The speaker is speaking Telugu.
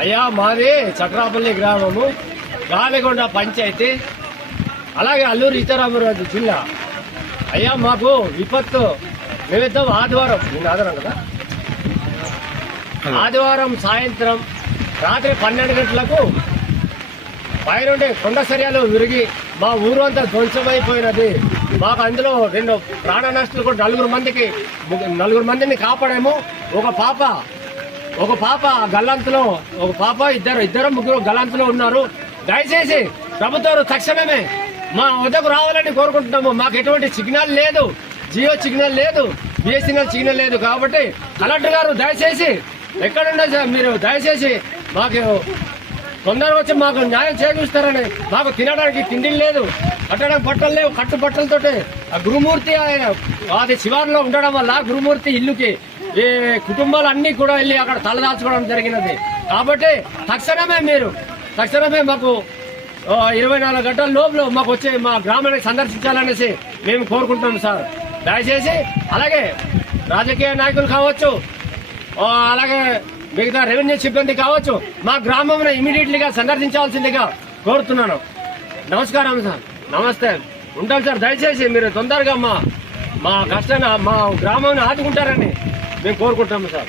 అయ్యా మాది చక్రాపల్లి గ్రామము, గాలిగొండ పంచాయతీ, అలాగే అల్లూరు సీతారామరాజు జిల్లా. అయ్యా మాకు విపత్తు నిమిత్తం ఆదివారం, నేను ఆదివారం కదా, ఆదివారం సాయంత్రం రాత్రి 12 గంటలకు పైనుండి కొండ చర్యలు విరిగి మా ఊరు అంతా ధ్వంసమైపోయినది. మాకు అందులో 2 ప్రాణ నష్టాలు కూడా, 4 మందిని కాపాడాము. ఒక పాప గల్లంతులో, ఒక పాప, ఇద్దరు ముగ్గురు గల్లంతులో ఉన్నారు. దయచేసి ప్రభుత్వం తక్షణమే మా వద్దకు రావాలని కోరుకుంటున్నాము. మాకు ఎటువంటి సిగ్నల్ లేదు, జియో సిగ్నల్ లేదు, బిఎస్ఎన్ఎల్ సిగ్నల్ లేదు. కాబట్టి కలెక్టర్ గారు దయచేసి ఎక్కడున్నా సార్ మీరు దయచేసి మాకు తొందరగా వచ్చి మాకు న్యాయం చేకూరుస్తారని. మాకు తినడానికి తిండి లేదు, కట్టడానికి బట్టలు లేవు. కట్టు బట్టలతోటి ఆ గురుమూర్తి అది శివారులో ఉండడం వల్ల గురుమూర్తి ఇల్లుకి ఈ కుటుంబాలన్నీ కూడా వెళ్ళి అక్కడ తలదాల్చుకోవడం జరిగినది. కాబట్టి తక్షణమే మాకు 24 గంటల లోపల మాకు వచ్చి మా గ్రామాన్ని సందర్శించాలనేసి మేము కోరుకుంటున్నాం సార్. దయచేసి అలాగే రాజకీయ నాయకులు కావచ్చు, అలాగే మిగతా రెవెన్యూ సిబ్బంది కావచ్చు, మా గ్రామంలో ఇమీడియట్లీగా సందర్శించాల్సిందిగా కోరుతున్నాను. నమస్కారం సార్, నమస్తే, ఉంటాం సార్. దయచేసి మీరు తొందరగా మా కష్టాన్ని, మా గ్రామాన్ని ఆదుకుంటారని మేము కోరుకుంటాము సార్.